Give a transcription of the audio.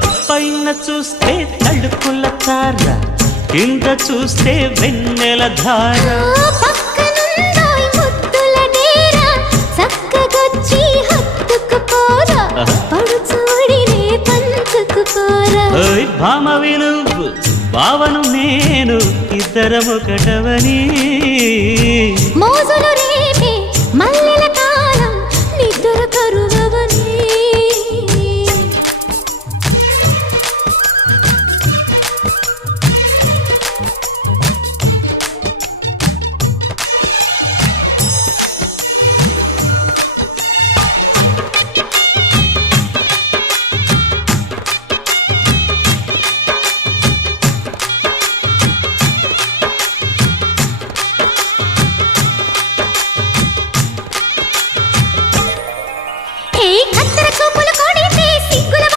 పైన చూస్తే తడుకుల తార, కింద చూస్తే వెన్నెల ధార. పక్కనుందోయ్ ముద్దుల డేరా, చక్కగొచ్చి హత్తుకుపోరా, పడుచూడినే పంచుకుపోరా. భామ విలువు భావను నేను, ఇద్దరమొకటవని మోజులు రేపే మల్లె